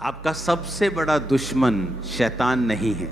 आपका सबसे बड़ा दुश्मन शैतान नहीं है।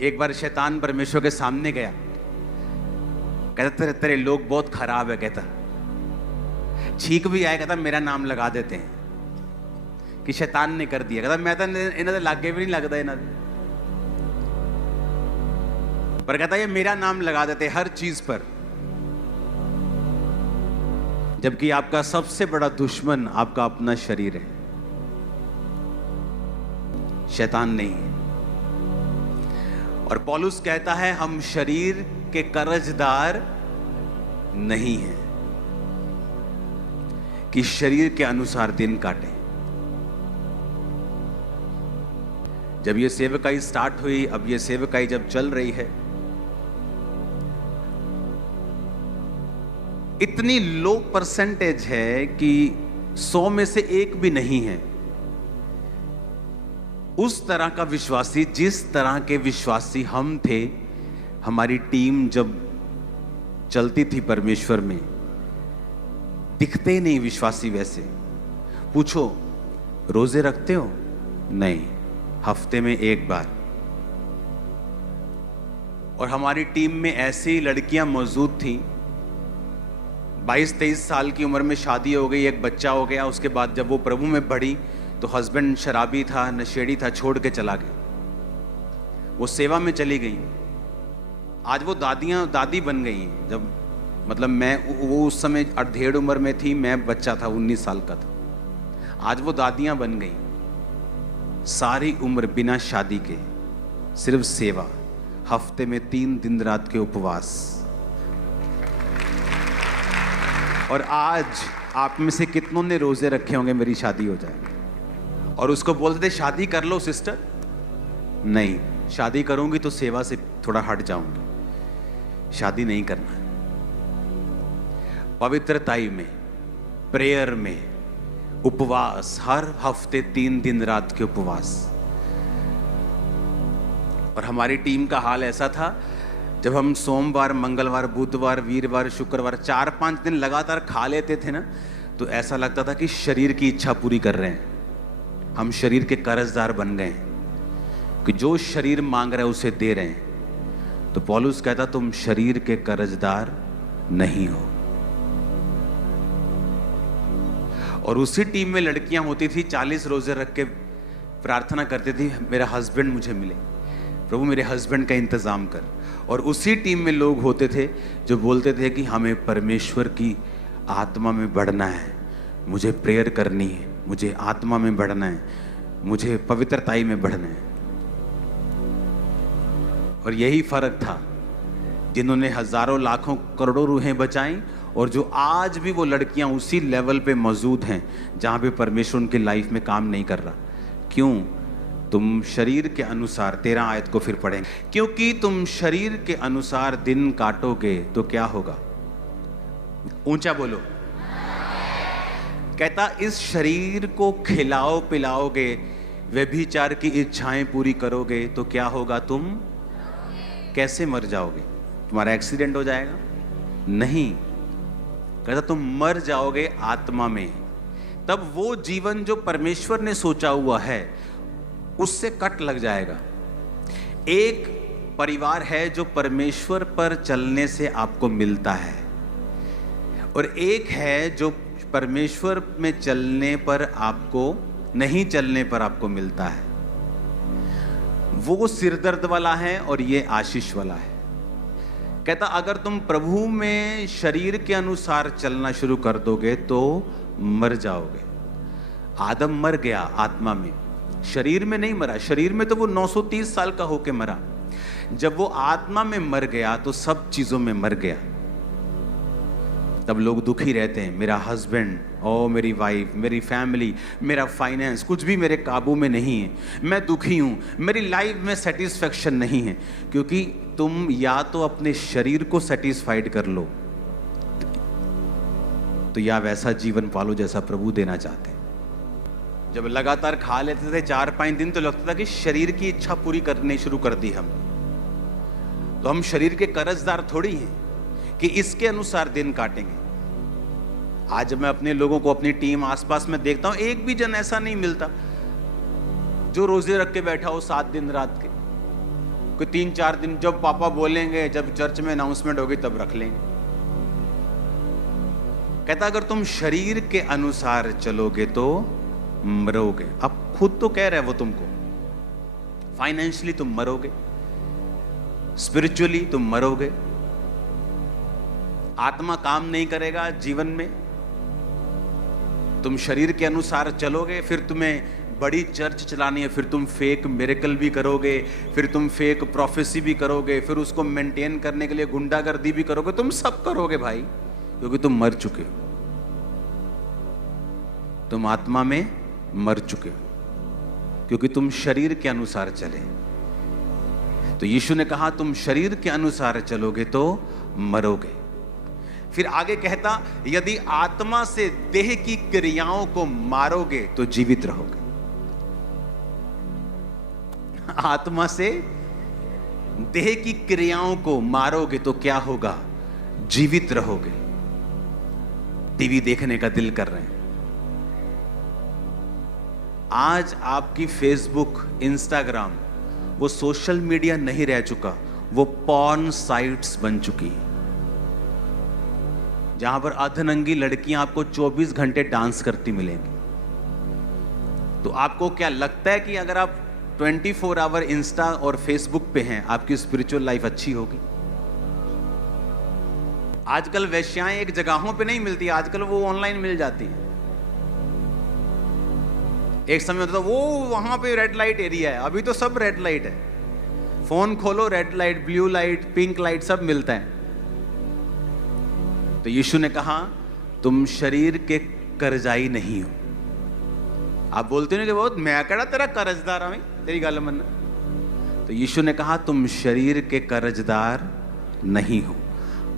एक बार शैतान परमेश्वर के सामने गया, कहता तेरे तेरे लोग बहुत खराब है, कहता छींक भी आए, कहता मेरा नाम लगा देते हैं कि शैतान ने कर दिया। कहता मैं तो इन्हों के लागे भी नहीं लगता इन्हों पर, कहता ये मेरा नाम लगा देते हर चीज पर। जबकि आपका सबसे बड़ा दुश्मन आपका अपना शरीर है, शैतान नहीं है। और पौलुस कहता है हम शरीर के कर्जदार नहीं हैं कि शरीर के अनुसार दिन काटे। जब ये सेवकाई स्टार्ट हुई, अब ये सेवकाई जब चल रही है, इतनी लो परसेंटेज है कि 100 में से एक भी नहीं है उस तरह का विश्वासी जिस तरह के विश्वासी हम थे। हमारी टीम जब चलती थी परमेश्वर में, दिखते ही नहीं विश्वासी वैसे। पूछो रोजे रखते हो? नहीं, हफ्ते में एक बार। और हमारी टीम में ऐसी लड़कियां मौजूद थी, 22-23 साल की उम्र में शादी हो गई, एक बच्चा हो गया। उसके बाद जब वो प्रभु में बढ़ी तो हस्बैंड शराबी था, नशेड़ी था, छोड़ के चला गया। वो सेवा में चली गई। आज वो दादी बन गई। जब मतलब वो उस समय 1.5 उम्र में थी, मैं बच्चा था, 19 साल का था। आज वो दादियां बन गई। सारी उम्र बिना शादी के सिर्फ सेवा, हफ्ते में 3 दिन रात के उपवास। और आज आप में से कितनों ने रोजे रखे होंगे मेरी शादी हो जाए? और उसको बोलते थे शादी कर लो सिस्टर। नहीं, शादी करूंगी तो सेवा से थोड़ा हट जाऊंगी, शादी नहीं करना। पवित्रताई में, प्रेयर में, उपवास, हर हफ्ते 3 दिन रात के उपवास। और हमारी टीम का हाल ऐसा था, जब हम सोमवार, मंगलवार, बुधवार, वीरवार, शुक्रवार 4-5 दिन लगातार खा लेते थे ना, तो ऐसा लगता था कि शरीर की इच्छा पूरी कर रहे हैं। हम शरीर के कर्जदार बन गए हैं कि जो शरीर मांग रहा है उसे दे रहे हैं। तो पौलुस कहता तुम शरीर के कर्जदार नहीं हो। और उसी टीम में लड़कियां होती थी, 40 रोजे रख के प्रार्थना करती थी मेरा हस्बैंड मुझे मिले, प्रभु मेरे हस्बैंड का इंतजाम कर। और उसी टीम में लोग होते थे जो बोलते थे कि हमें परमेश्वर की आत्मा में बढ़ना है, मुझे प्रेयर करनी है, मुझे आत्मा में बढ़ना है, मुझे पवित्रताई में बढ़ना है। और यही फर्क था जिन्होंने हजारों लाखों करोड़ों रूहें बचाई, और जो आज भी वो लड़कियां उसी लेवल पे मौजूद हैं जहां पे परमेश्वर उनकी लाइफ में काम नहीं कर रहा। क्यों? तुम शरीर के अनुसार, 13 आयत को फिर पढ़ेंगे, क्योंकि तुम शरीर के अनुसार दिन काटोगे तो क्या होगा? ऊंचा बोलो। कहता इस शरीर को खिलाओ पिलाओगे, व्यभिचार की इच्छाएं पूरी करोगे तो क्या होगा? तुम कैसे मर जाओगे? तुम्हारा एक्सीडेंट हो जाएगा? नहीं, कहता तुम मर जाओगे आत्मा में। तब वो जीवन जो परमेश्वर ने सोचा हुआ है उससे कट लग जाएगा। एक परिवार है जो परमेश्वर पर चलने से आपको मिलता है, और एक है जो परमेश्वर में चलने पर आपको, नहीं चलने पर आपको मिलता है। वो सिरदर्द वाला है और ये आशीष वाला है। कहता अगर तुम प्रभु में शरीर के अनुसार चलना शुरू कर दोगे तो मर जाओगे। आदम मर गया आत्मा में, शरीर में नहीं मरा। शरीर में तो वो 930 साल का होके मरा। जब वो आत्मा में मर गया तो सब चीजों में मर गया। तब लोग दुखी रहते हैं, मेरा हस्बैंड, ओ मेरी वाइफ, मेरी फैमिली, मेरा फाइनेंस, कुछ भी मेरे काबू में नहीं है, मैं दुखी हूं, मेरी लाइफ में सेटिस्फेक्शन नहीं है। क्योंकि तुम या तो अपने शरीर को सेटिस्फाइड कर लो, तो या वैसा जीवन पालो जैसा प्रभु देना चाहते हैं। जब लगातार खा लेते थे 4-5 दिन तो लगता था कि शरीर की इच्छा पूरी करने शुरू कर दी हम, तो हम शरीर के कर्जदार थोड़ी हैं कि इसके अनुसार दिन काटेंगे। आज मैं अपने लोगों को, अपनी टीम आसपास में देखता हूं, एक भी जन ऐसा नहीं मिलता जो रोजे रख के बैठा हो 7 दिन रात के। कोई 3-4 दिन, जब पापा बोलेंगे, जब चर्च में अनाउंसमेंट होगी तब रख लेंगे। कहता अगर तुम शरीर के अनुसार चलोगे तो मरोगे। अब खुद तो कह रहे हैं वो तुमको, फाइनेंशियली तुम मरोगे, स्पिरिचुअली तुम मरोगे, आत्मा काम नहीं करेगा जीवन में। तुम शरीर के अनुसार चलोगे, फिर तुम्हें बड़ी चर्च चलानी है, फिर तुम फेक मिरेकल भी करोगे, फिर तुम फेक प्रोफेसी भी करोगे, फिर उसको मेंटेन करने के लिए गुंडागर्दी भी करोगे, तुम सब करोगे भाई, क्योंकि तुम मर चुके हो, तुम आत्मा में मर चुके हो, क्योंकि तुम शरीर के अनुसार चले। तो यीशु ने कहा तुम शरीर के अनुसार चलोगे तो मरोगे। फिर आगे कहता यदि आत्मा से देह की क्रियाओं को मारोगे तो जीवित रहोगे। आत्मा से देह की क्रियाओं को मारोगे तो क्या होगा? जीवित रहोगे। टीवी देखने का दिल कर रहे हैं, आज आपकी फेसबुक, इंस्टाग्राम वो सोशल मीडिया नहीं रह चुका, वो पॉर्न साइट्स बन चुकी है, जहां पर अधनंगी लड़कियां आपको 24 घंटे डांस करती मिलेंगी। तो आपको क्या लगता है कि अगर आप 24 आवर इंस्टा और फेसबुक पे हैं, आपकी स्पिरिचुअल लाइफ अच्छी होगी? आजकल वेश्याएं एक जगहों पे नहीं मिलती, आजकल वो ऑनलाइन मिल जाती हैं। एक समय होता था वो वहां पे रेड लाइट एरिया है, अभी तो सब रेड लाइट है। फोन खोलो, red light, blue light, pink light सब मिलता है। तो यीशु ने कहा तुम शरीर के कर्जाई नहीं हो। आप बोलते हो कि बहुत मैं कड़ा तेरा कर्जदार हूं, तेरी गल मन। तो यीशु ने कहा तुम शरीर के कर्जदार नहीं हो,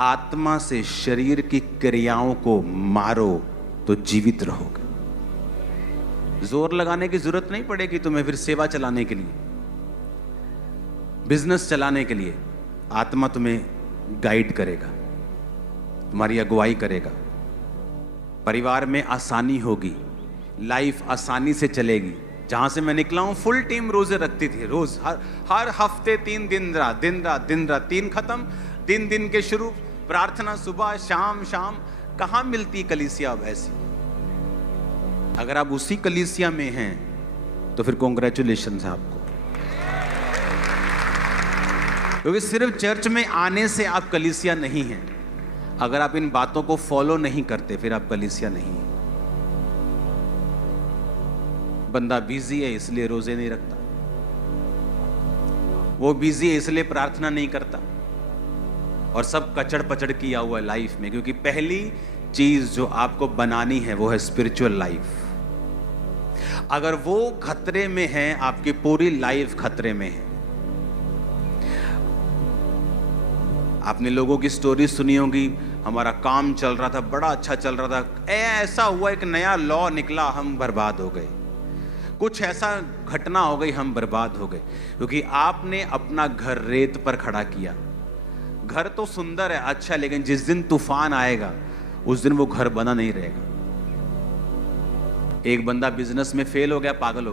आत्मा से शरीर की क्रियाओं को मारो तो जीवित रहोगे। जोर लगाने की जरूरत नहीं पड़ेगी तुम्हें फिर सेवा चलाने के लिए, बिजनेस चलाने के लिए। आत्मा तुम्हें गाइड करेगा, तुम्हारी अगुवाई करेगा, परिवार में आसानी होगी, लाइफ आसानी से चलेगी। जहां से मैं निकला हूं फुल टीम रोजे रखती थी, रोज हर हफ्ते 3 दिन रात 3 खत्म, दिन के शुरू, प्रार्थना सुबह शाम। कहां मिलती कलीसिया अब ऐसी? अगर आप उसी कलीसिया में हैं तो फिर कॉन्ग्रेचुलेशन है आपको, क्योंकि सिर्फ चर्च में आने से आप कलीसिया नहीं हैं। अगर आप इन बातों को फॉलो नहीं करते फिर आप कलीसिया नहीं हैं। बंदा बिजी है इसलिए रोजे नहीं रखता, वो बिजी है इसलिए प्रार्थना नहीं करता, और सब कचड़ पचड़ किया हुआ है लाइफ में। क्योंकि पहली चीज जो आपको बनानी है वो है स्पिरिचुअल लाइफ। अगर वो खतरे में है, आपकी पूरी लाइफ खतरे में है। आपने लोगों की स्टोरी सुनी होगी, हमारा काम चल रहा था, बड़ा अच्छा चल रहा था, ऐसा हुआ एक नया लॉ निकला, हम बर्बाद हो गए। कुछ ऐसा घटना हो गई, हम बर्बाद हो गए, क्योंकि आपने अपना घर रेत पर खड़ा किया। घर तो सुंदर है, अच्छा, लेकिन जिस दिन तूफान आएगा उस दिन वो घर बना नहीं रहेगा। एक बंदा बिजनेस में फेल हो गया, पागल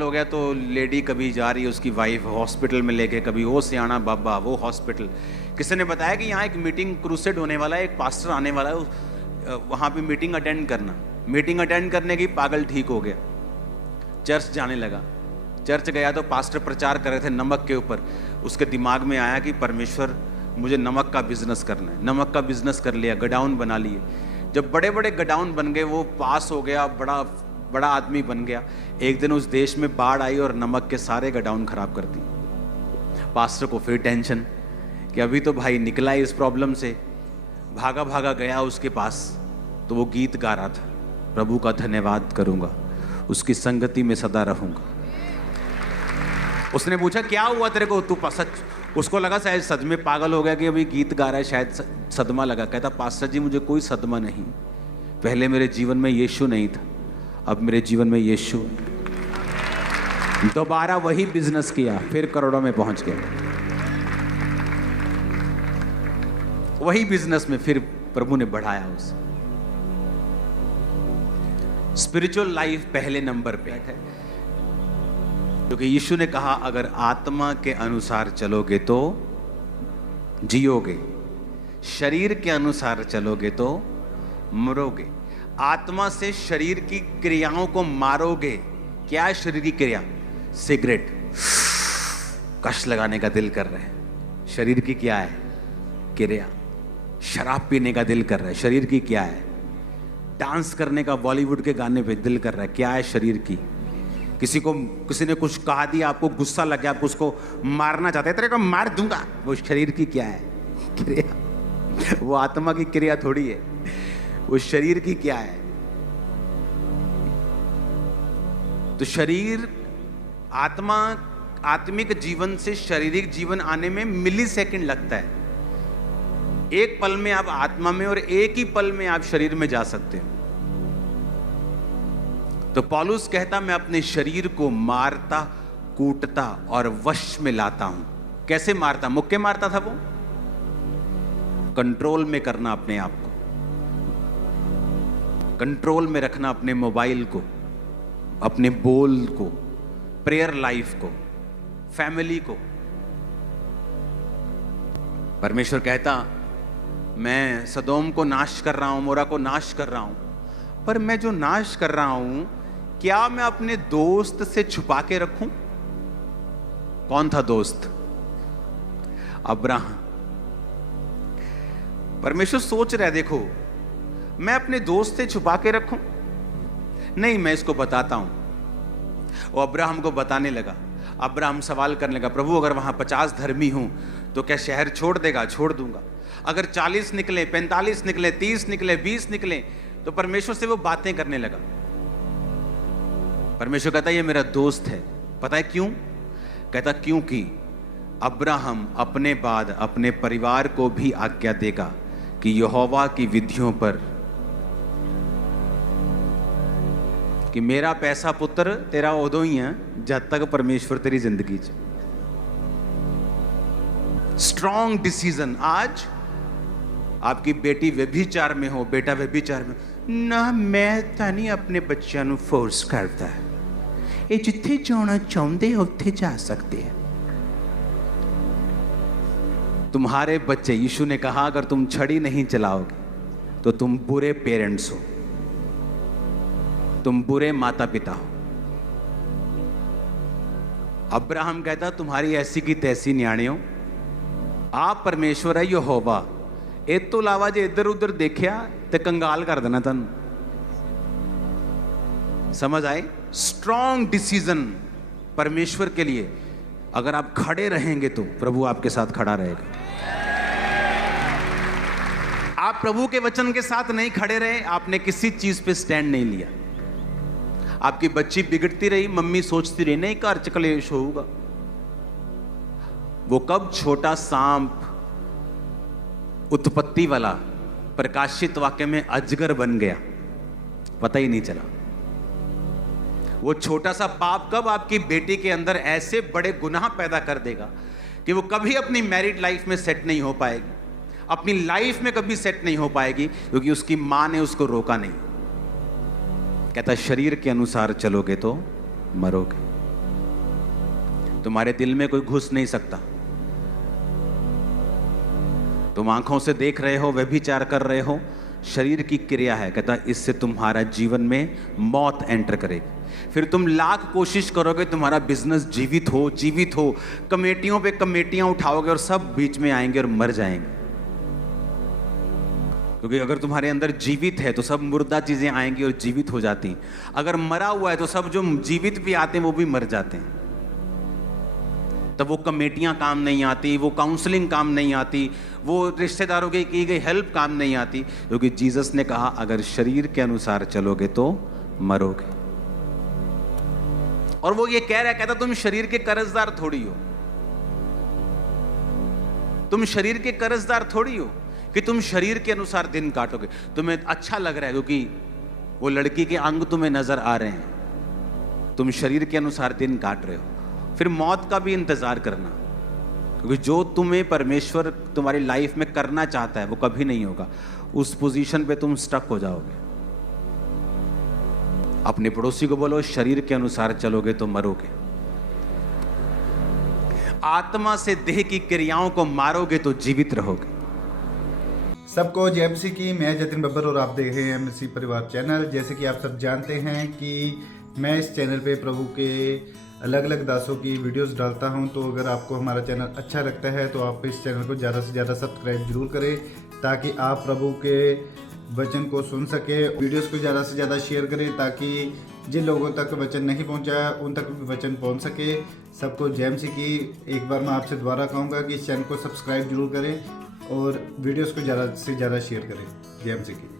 हो गया तो लेडी कभी जा रही है उसकी वाइफ हॉस्पिटल में लेके, कभी वो सियाना बाबा वो हॉस्पिटल। किसी ने बताया कि यहाँ एक मीटिंग क्रूसेड होने वाला है, एक पास्टर आने वाला है, वहाँ पे मीटिंग अटेंड करना। मीटिंग अटेंड करने की पागल ठीक हो गया, चर्च जाने लगा। चर्च गया तो पास्टर प्रचार कर रहे थे नमक के ऊपर। उसके दिमाग में आया कि परमेश्वर मुझे नमक का बिजनेस करना है। नमक का बिजनेस कर लिया, गोडाउन बना लिए। जब बड़े बड़े गोडाउन बन गए, वो पास हो गया, बड़ा आदमी बन गया। एक दिन उस देश में बाढ़ आई और नमक के सारे गोडाउन खराब कर दी। पास्टर को फिर टेंशन कि अभी तो भाई निकला है इस प्रॉब्लम से। भागा गया उसके पास, तो वो गीत गा रहा था, प्रभु का धन्यवाद करूंगा, उसकी संगति में सदा रहूंगा। उसने पूछा क्या हुआ तेरे को, तू सच? उसको लगा शायद सच में पागल हो गया कि अभी गीत गा रहा है, शायद सदमा लगा। कहता पास्टर जी मुझे कोई सदमा नहीं, पहले मेरे जीवन में यीशु नहीं था, अब मेरे जीवन में यीशु है। दोबारा वही बिजनेस किया, फिर करोड़ों में पहुंच गया। वही बिजनेस में फिर प्रभु ने बढ़ाया उसे। स्पिरिचुअल लाइफ पहले नंबर पे है, क्योंकि यीशु ने कहा अगर आत्मा के अनुसार चलोगे तो जियोगे, शरीर के अनुसार चलोगे तो मरोगे। आत्मा से शरीर की क्रियाओं को मारोगे। क्या है शरीर की क्रिया? सिगरेट कश लगाने का दिल कर रहा है, शरीर की क्या है क्रिया? शराब पीने का दिल कर रहा है, शरीर की क्या है? डांस करने का बॉलीवुड के गाने पे दिल कर रहा है, क्या है शरीर की? किसी ने कुछ कहा दिया, आपको गुस्सा लग गया, आप उसको मारना चाहते हैं, तेरे को मार दूंगा, वो शरीर की क्या है क्रिया? वो आत्मा की क्रिया थोड़ी है, वो शरीर की क्या है? तो शरीर, आत्मा, आत्मिक जीवन से शारीरिक जीवन आने में मिली सेकंड लगता है। एक पल में आप आत्मा में और एक ही पल में आप शरीर में जा सकते हो। तो पौलुस कहता मैं अपने शरीर को मारता, कूटता और वश में लाता हूं। कैसे मारता? मुक्के मारता था वो। कंट्रोल में करना अपने आप को, कंट्रोल में रखना अपने मोबाइल को, अपने बोल को, प्रेयर लाइफ को, फैमिली को। परमेश्वर कहता मैं सदोम को नाश कर रहा हूं, मोरा को नाश कर रहा हूं, पर मैं जो नाश कर रहा हूं क्या मैं अपने दोस्त से छुपा के रखूं? कौन था दोस्त? अब्राहम। परमेश्वर सोच रहा है देखो मैं अपने दोस्त से छुपा के रखूं? नहीं, मैं इसको बताता हूं। वो अब्राहम को बताने लगा। अब्राहम सवाल करने लगा, प्रभु अगर वहां 50 धर्मी हूं तो क्या शहर छोड़ देगा? छोड़ दूंगा। अगर 40 निकले, 45 निकले, 30 निकले, 20 निकले, तो परमेश्वर से वो बातें करने लगा। परमेश्वर कहता ये मेरा दोस्त है। पता है क्यों? कहता क्योंकि अब्राहम अपने बाद अपने परिवार को भी आज्ञा देगा कि यहोवा की विधियों पर, कि मेरा पैसा पुत्र तेरा उदों ही है जब तक परमेश्वर तेरी जिंदगी च। Strong decision. आज आपकी बेटी व्यभिचार में हो, बेटा व्यभिचार में ना, मैं ਤਾਂ ਨਹੀਂ ਆਪਣੇ ਬੱਚਿਆਂ ਨੂੰ ਫੋਰਸ ਕਰਦਾ, ਇਹ ਜਿੱਥੇ ਜਾਣਾ ਚਾਹੁੰਦੇ ਉੱਥੇ ਜਾ सकते हैं। तुम्हारे बच्चे, यीशु ने कहा अगर तुम छड़ी नहीं चलाओगे तो तुम बुरे पेरेंट्स हो, तुम बुरे माता पिता हो। अब्राहम कहता तुम्हारी ऐसी की तैसी न्याणियों, आप परमेश्वर है यहोवा, इस तो इलावा जे इधर उधर देखिया तो कंगाल कर देना तुम। समझ आए? स्ट्रॉन्ग डिसीजन परमेश्वर के लिए। अगर आप खड़े रहेंगे तो प्रभु आपके साथ खड़ा रहेगा। आप प्रभु के वचन के साथ नहीं खड़े रहे, आपने किसी चीज पे स्टैंड नहीं लिया। आपकी बच्ची बिगड़ती रही, मम्मी सोचती रही नहीं घर च कलेश होगा। वो कब छोटा सांप उत्पत्ति वाला प्रकाशित वाक्य में अजगर बन गया, पता ही नहीं चला। वो छोटा सा पाप कब आपकी बेटी के अंदर ऐसे बड़े गुनाह पैदा कर देगा कि वो कभी अपनी मैरिड लाइफ में सेट नहीं हो पाएगी, अपनी लाइफ में कभी सेट नहीं हो पाएगी, क्योंकि उसकी मां ने उसको रोका नहीं। कहता शरीर के अनुसार चलोगे तो मरोगे। तुम्हारे दिल में कोई घुस नहीं सकता। तुम आंखों से देख रहे हो, व्यभिचार कर रहे हो, शरीर की क्रिया है। कहता इससे तुम्हारा जीवन में मौत एंटर करेगी। फिर तुम लाख कोशिश करोगे तुम्हारा बिजनेस जीवित हो, कमेटियों पे कमेटियां उठाओगे और सब बीच में आएंगे और मर जाएंगे। क्योंकि अगर तुम्हारे अंदर जीवित है तो सब मुर्दा चीजें आएंगी और जीवित हो जाती हैं। अगर मरा हुआ है तो सब जो जीवित भी आते हैं वो भी मर जाते हैं। तब वो कमेटियां काम नहीं आती, वो काउंसलिंग काम नहीं आती, वो रिश्तेदारों की गई हेल्प काम नहीं आती, क्योंकि जीसस ने कहा अगर शरीर के अनुसार चलोगे तो मरोगे। और वो ये कह रहा है, कहता तुम शरीर के कर्जदार थोड़ी हो, तुम शरीर के कर्जदार थोड़ी हो कि तुम शरीर के अनुसार दिन काटोगे। तुम्हें अच्छा लग रहा है क्योंकि वो लड़की के अंग तुम्हें नजर आ रहे हैं, तुम शरीर के अनुसार दिन काट रहे हो। फिर मौत का भी इंतजार करना, क्योंकि जो तुम्हें परमेश्वर तुम्हारी लाइफ में करना चाहता है वो कभी नहीं होगा। उस पोजीशन पे तुम स्टक हो जाओगे। अपने पड़ोसी को बोलो, शरीर के अनुसार चलोगे तो मरोगे, आत्मा से देह की क्रियाओं को मारोगे तो जीवित रहोगे। सबको जय मसीह की। मैं जतिन बब्बर और आप देख रहे हैं मसीह परिवार चैनल। जैसे कि आप सब जानते हैं कि मैं इस चैनल पे प्रभु के अलग अलग दासों की वीडियोस डालता हूं, तो अगर आपको हमारा चैनल अच्छा लगता है तो आप इस चैनल को ज़्यादा से ज़्यादा सब्सक्राइब जरूर करें, ताकि आप प्रभु के वचन को सुन सके। वीडियोस को ज़्यादा से ज़्यादा शेयर करें, ताकि जिन लोगों तक वचन नहीं पहुंचा उन तक भी वचन पहुंच सके। सबको जय मसीह की। एक बार मैं आपसे दोबारा कहूँगा कि इस चैनल को सब्सक्राइब जरूर करें और वीडियोस को ज़्यादा से ज़्यादा शेयर करें। जय मसीह की।